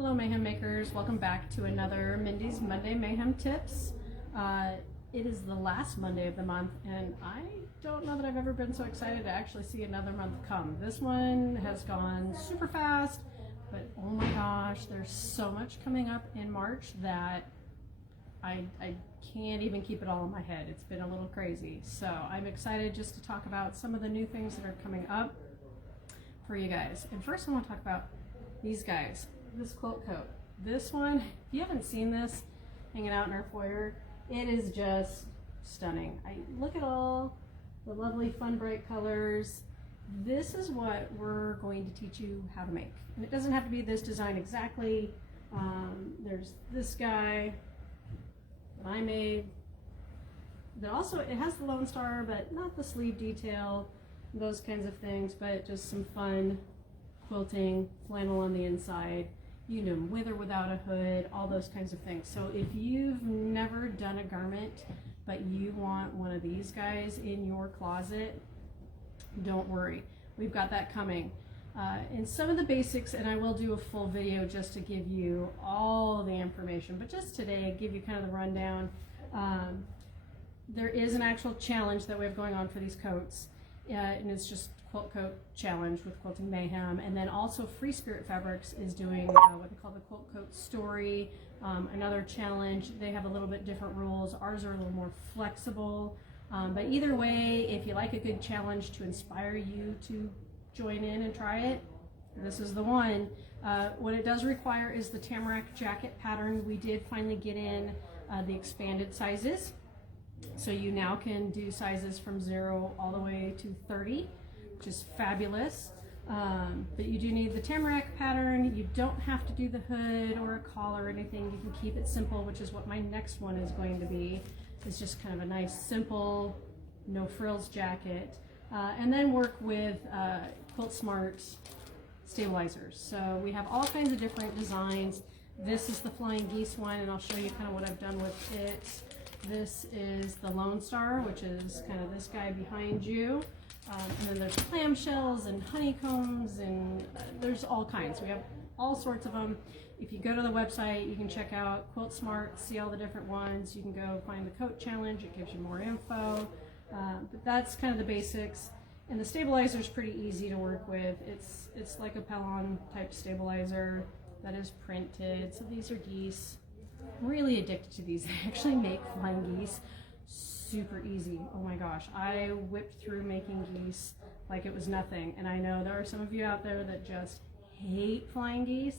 Hello Mayhem Makers, welcome back to another Mindy's Monday Mayhem Tips. It is the last Monday of the month and I don't know that I've ever been so excited to actually see another month come. This one has gone super fast, but oh my gosh, there's so much coming up in March that I can't even keep it all in my head. It's been a little crazy. So I'm excited just to talk about some of the new things that are coming up for you guys. And first I want to talk about these guys. This quilt coat. This one, if you haven't seen this hanging out in our foyer, it is just stunning. Look at all the lovely fun bright colors. This is what we're going to teach you how to make. And it doesn't have to be this design exactly. There's this guy that I made that also, it has the Lone Star, but not the sleeve detail, those kinds of things, but just some fun quilting, flannel on the inside. You know, with or without a hood, all those kinds of things. So if you've never done a garment, but you want one of these guys in your closet, don't worry. We've got that coming. And some of the basics, and I will do a full video just to give you all the information, but just today, give you kind of the rundown. There is an actual challenge that we have going on for these coats, and it's just Quilt Coat Challenge with Quilting Mayhem, and then also Free Spirit Fabrics is doing what they call the Quilt Coat Story, another challenge. They have a little bit different rules. Ours are a little more flexible, but either way, if you like a good challenge to inspire you to join in and try it, this is the one. What it does require is the Tamarack Jacket pattern. We did finally get in the expanded sizes, so you now can do sizes from 0 all the way to 30. Which is fabulous, but you do need the Tamrack pattern. You don't have to do the hood or a collar or anything. You can keep it simple, which is what my next one is going to be. It's just kind of a nice, simple, no frills jacket, and then work with Quilt Smart stabilizers. So we have all kinds of different designs. This is the Flying Geese one, and I'll show you kind of what I've done with it. This is the Lone Star, which is kind of this guy behind you. And then there's clamshells and honeycombs, and there's all kinds. We have all sorts of them. If you go to the website, you can check out Quilt Smart, see all the different ones. You can go find the coat challenge. It gives you more info. But that's kind of the basics. And the stabilizer is pretty easy to work with. It's like a Pellon type stabilizer that is printed. So these are geese. I'm really addicted to these. They actually make flying geese super easy. Oh my gosh, I whipped through making geese like it was nothing, and I know there are some of you out there that just hate flying geese.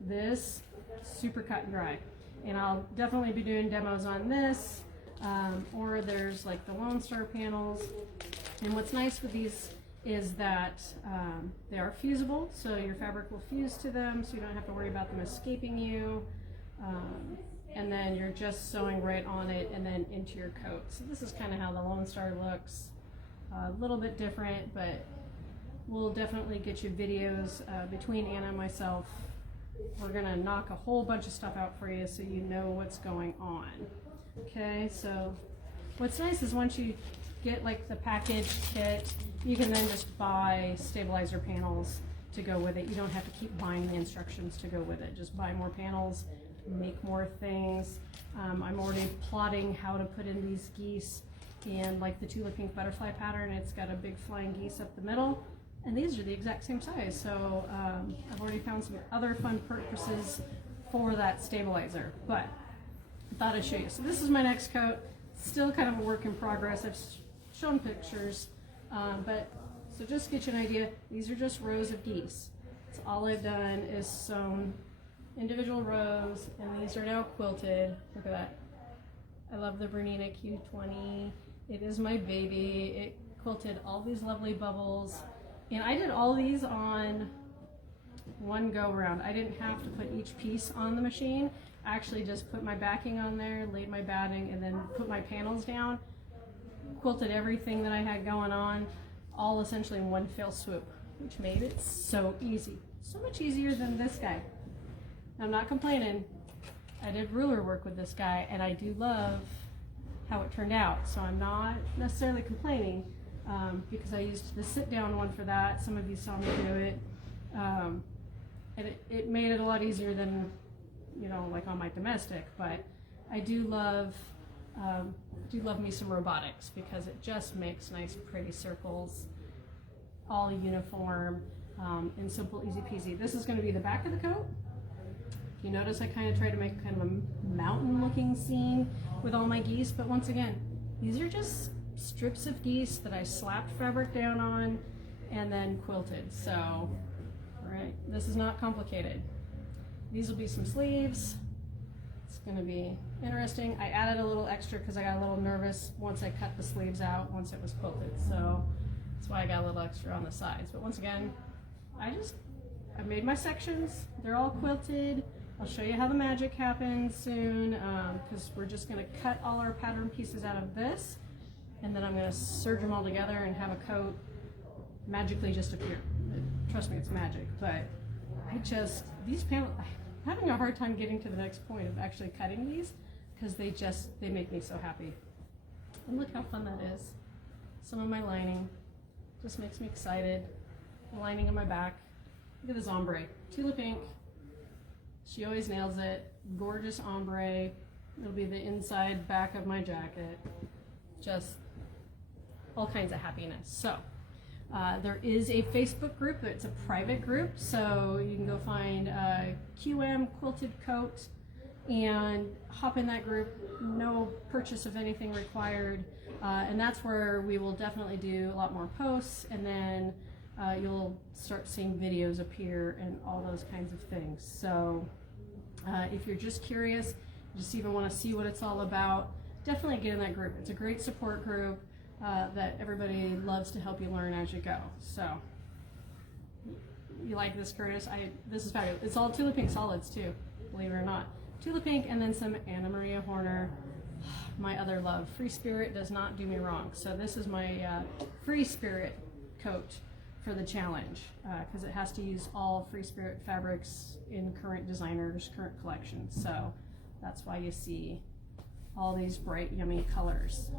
This, super cut and dry, and I'll definitely be doing demos on this, or there's like the Lone Star panels. And what's nice with these is that they are fusible, so your fabric will fuse to them, so you don't have to worry about them escaping you. And then you're just sewing right on it and then into your coat. So this is kind of how the Lone Star looks. A little bit different, but we'll definitely get you videos between Anna and myself. We're gonna knock a whole bunch of stuff out for you so you know what's going on. Okay, so what's nice is once you get like the package kit, you can then just buy stabilizer panels to go with it. You don't have to keep buying the instructions to go with it. Just buy more panels, make more things. I'm already plotting how to put in these geese and like the Tulip Pink Butterfly pattern. It's got a big flying geese up the middle, and these are the exact same size. So I've already found some other fun purposes for that stabilizer, but I thought I'd show you. So this is my next coat. Still kind of a work in progress. I've shown pictures, but so just to get you an idea, these are just rows of geese. So all I've done is sewn individual rows, and these are now quilted. Look at that. I love the Bernina Q20. It is my baby. It quilted all these lovely bubbles, and I did all these on one go round. I didn't have to put each piece on the machine. I actually just put my backing on there, laid my batting, and then put my panels down, quilted everything that I had going on, all essentially in one fell swoop, which made it so easy. So much easier than this guy. I'm not complaining. I did ruler work with this guy, and I do love how it turned out. So I'm not necessarily complaining because I used the sit-down one for that. Some of you saw me do it. and it made it a lot easier than, you know, like on my domestic, but I do love me some robotics because it just makes nice pretty circles, all uniform, and simple, easy peasy. This is going to be the back of the coat. If you notice, I kind of try to make kind of a mountain looking scene with all my geese, but once again, these are just strips of geese that I slapped fabric down on and then quilted. So, right, this is not complicated. These will be some sleeves. It's going to be interesting. I added a little extra because I got a little nervous once I cut the sleeves out once it was quilted. So that's why I got a little extra on the sides. But once again, I made my sections. They're all quilted. I'll show you how the magic happens soon because we're just going to cut all our pattern pieces out of this, and then I'm going to serge them all together and have a coat magically just appear. Trust me, it's magic. But these panels, I'm having a hard time getting to the next point of actually cutting these because they make me so happy. And look how fun that is. Some of my lining just makes me excited. The lining on my back. Look at this ombre, Tula Pink. She always nails it. Gorgeous ombre. It'll be the inside back of my jacket. Just all kinds of happiness. So there is a Facebook group. It's a private group, so you can go find QM Quilted Coat and hop in that group. No purchase of anything required, and that's where we will definitely do a lot more posts, and then you'll start seeing videos appear and all those kinds of things. So if you're just curious, just even want to see what it's all about, definitely get in that group. It's a great support group that everybody loves to help you learn as you go. So you like this, Curtis? This is fabulous. It's all Tula Pink solids too, believe it or not. Tula Pink and then some Anna Maria Horner, my other love. Free Spirit does not do me wrong. So this is my Free Spirit coat for the challenge because it has to use all Free Spirit fabrics in current designers' current collections. So that's why you see all these bright, yummy colors.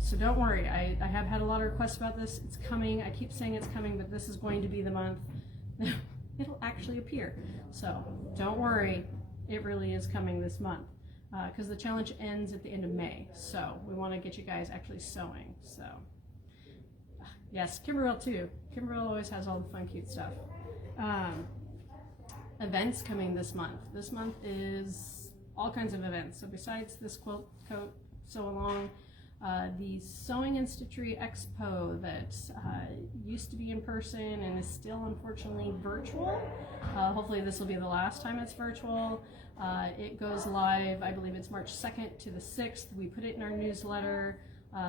So don't worry, I have had a lot of requests about this. It's coming. I keep saying it's coming, but this is going to be the month it'll actually appear. So don't worry, it really is coming this month because the challenge ends at the end of May. So we want to get you guys actually sewing. So yes, Kimberell too. Kimberell always has all the fun, cute stuff. Events coming this month. This month is all kinds of events. So besides this Quilt Coat Sew Along, the Sewing Institute Expo that used to be in person and is still unfortunately virtual. Hopefully this will be the last time it's virtual. It goes live, I believe it's March 2nd to the 6th. We put it in our newsletter.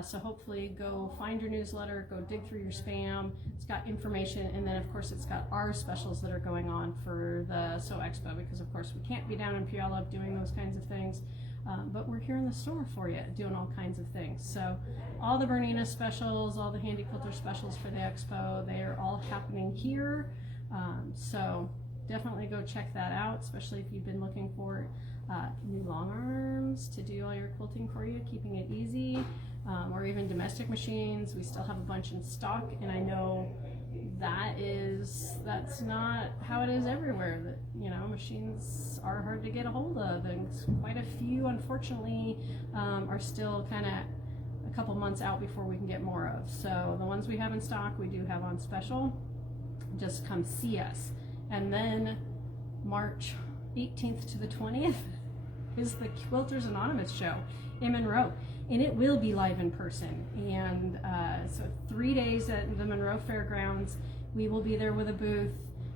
So hopefully go find your newsletter, go dig through your spam. It's got information, and then of course it's got our specials that are going on for the Sew Expo, because of course we can't be down in Puyallup doing those kinds of things. But we're here in the store for you, doing all kinds of things. So all the Bernina specials, all the Handy Quilter specials for the Expo, they are all happening here. So definitely go check that out, especially if you've been looking for new long arms to do all your quilting for you, keeping it easy, or even domestic machines. We still have a bunch in stock, and I know that's not how it is everywhere. That, you know, machines are hard to get a hold of, and quite a few unfortunately are still kind of a couple months out before we can get more of. So the ones we have in stock we do have on special. Just come see us. And then March 18th to the 20th is the Quilters Anonymous show in Monroe, and it will be live in person. And so 3 days at the Monroe Fairgrounds. We will be there with a booth.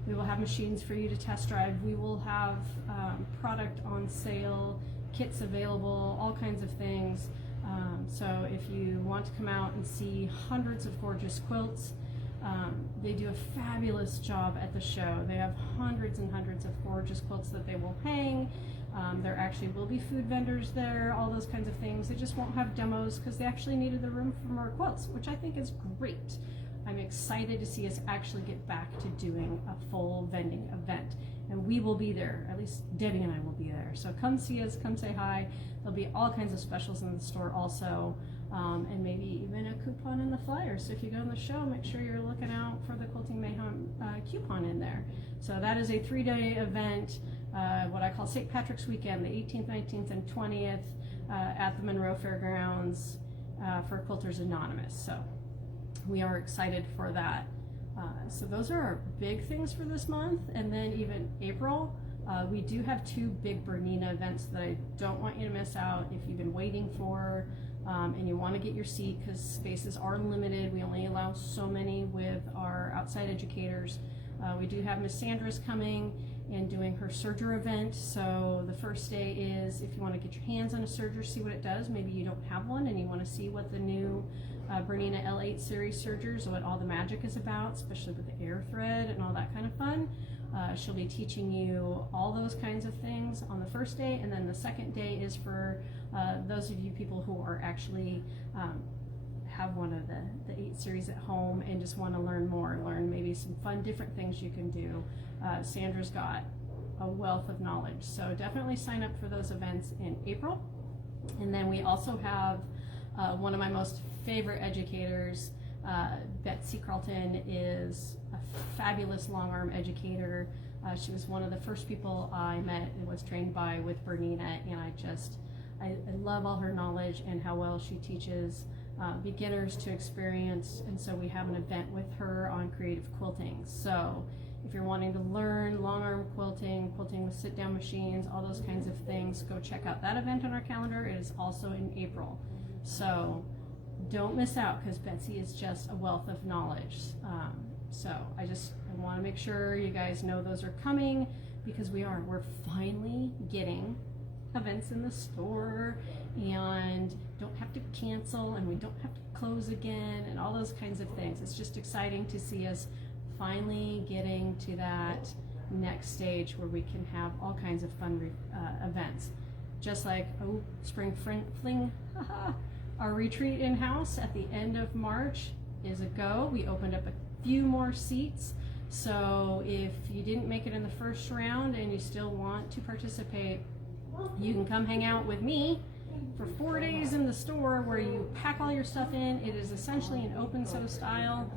We will have machines for you to test drive. We will have product on sale, kits available, all kinds of things. So if you want to come out and see hundreds of gorgeous quilts, they do a fabulous job at the show. They have hundreds and hundreds of gorgeous quilts that they will hang. There actually will be food vendors there, all those kinds of things. They just won't have demos because they actually needed the room for more quilts, which I think is great. I'm excited to see us actually get back to doing a full vending event. And we will be there, at least Debbie and I will be there. So come see us, come say hi. There'll be all kinds of specials in the store also, and maybe even a coupon in the flyer. So if you go on the show, make sure you're looking out for the Quilting Mayhem coupon in there. So that is a 3-day event, what I call St. Patrick's Weekend, the 18th, 19th, and 20th at the Monroe Fairgrounds for Quilters Anonymous. So we are excited for that. So those are our big things for this month. And then even April, we do have 2 big Bernina events that I don't want you to miss out if you've been waiting for and you want to get your seat, because spaces are limited. We only allow so many with our outside educators. We do have Miss Sandra's coming and doing her serger event. So the first day is if you want to get your hands on a serger, see what it does. Maybe you don't have one and you want to see what the new Bernina L8 series sergers, what all the magic is about, especially with the air thread and all that kind of fun. She'll be teaching you all those kinds of things on the first day, and then the second day is for those of you people who are actually have one of the 8 series at home and just want to learn more, learn maybe some fun different things you can do. Sandra's got a wealth of knowledge, so definitely sign up for those events in April. And then we also have one of my most favorite educators, Betsy Carlton, is a fabulous long arm educator. She was one of the first people I met and was trained by with Bernina, and I love all her knowledge and how well she teaches beginners to experience. And so we have an event with her on creative quilting. So if you're wanting to learn long arm quilting, quilting with sit down machines, all those kinds of things, go check out that event on our calendar. It is also in April. So don't miss out, because Betsy is just a wealth of knowledge. So I want to make sure you guys know those are coming, because we're finally getting events in the store and don't have to cancel, and we don't have to close again, and all those kinds of things. It's just exciting to see us finally getting to that next stage where we can have all kinds of fun events. Just like Spring Fling, our retreat in-house at the end of March is a go. We opened up a few more seats, so if you didn't make it in the first round and you still want to participate, you can come hang out with me for 4 days in the store where you pack all your stuff in. It is essentially an open sew style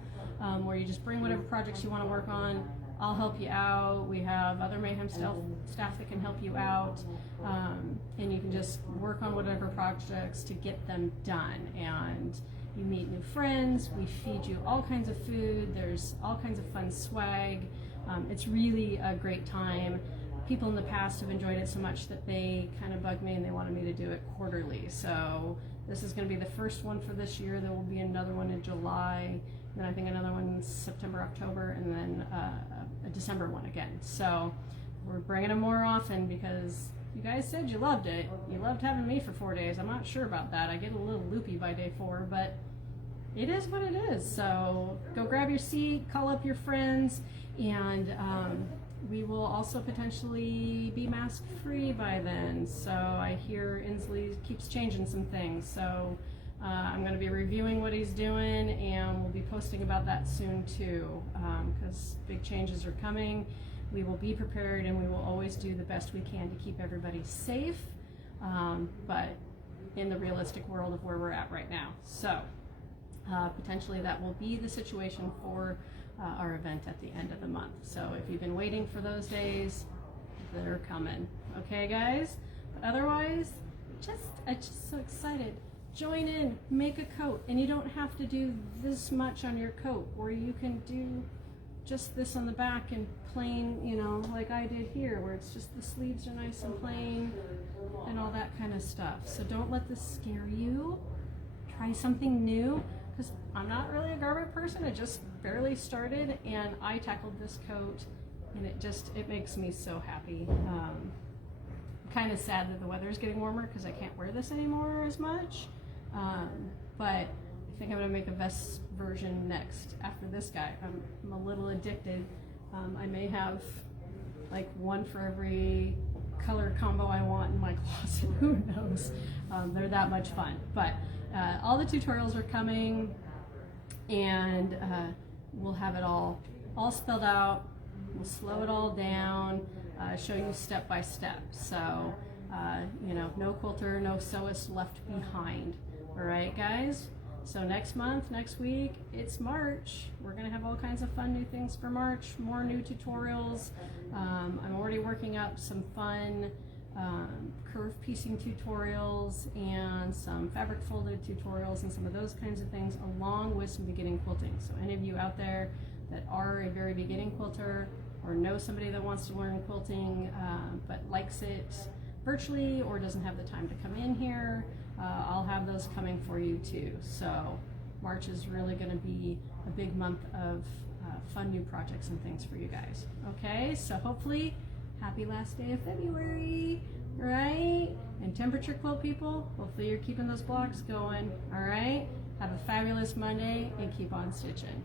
where you just bring whatever projects you want to work on. I'll help you out. We have other Mayhem staff that can help you out, and you can just work on whatever projects to get them done. And you meet new friends. We feed you all kinds of food. There's all kinds of fun swag. It's really a great time. People in the past have enjoyed it so much that they kind of bugged me and they wanted me to do it quarterly. So this is going to be the first one for this year. There will be another one in July, then I think another one in September, October, and then a December one again. So we're bringing them more often because you guys said you loved it. You loved having me for 4 days. I'm not sure about that. I get a little loopy by day 4, but it is what it is. So go grab your seat, call up your friends, and we will also potentially be mask free by then. So I hear Inslee keeps changing some things. So I'm going to be reviewing what he's doing, and we'll be posting about that soon too, because big changes are coming. We will be prepared, and we will always do the best we can to keep everybody safe, but in the realistic world of where we're at right now. So potentially that will be the situation for our event at the end of the month. So if you've been waiting for those days, they're coming. Okay, guys? But otherwise, I'm just so excited. Join in, make a coat, and you don't have to do this much on your coat, or you can do just this on the back and plain, you know, like I did here, where it's just the sleeves are nice and plain and all that kind of stuff. So don't let this scare you. Try something new, because I'm not really a garment person. I just barely started, and I tackled this coat, and it makes me so happy. I'm kind of sad that the weather is getting warmer because I can't wear this anymore as much. But I think I'm going to make a vest version next after this guy. I'm a little addicted. I may have like one for every color combo I want in my closet. Who knows? They're that much fun. But all the tutorials are coming, and we'll have it all spelled out. We'll slow it all down, show you step by step. So, you know, no quilter, no sewist left behind. All right, guys? So next month, next week, it's March. We're gonna have all kinds of fun new things for March, more new tutorials. I'm already working up some fun curve piecing tutorials and some fabric folded tutorials and some of those kinds of things, along with some beginning quilting. So any of you out there that are a very beginning quilter or know somebody that wants to learn quilting but likes it virtually or doesn't have the time to come in here, I'll have those coming for you too. So March is really going to be a big month of fun new projects and things for you guys. Okay, so hopefully happy last day of February, right? And temperature quilt people, hopefully you're keeping those blocks going, all right? Have a fabulous Monday and keep on stitching.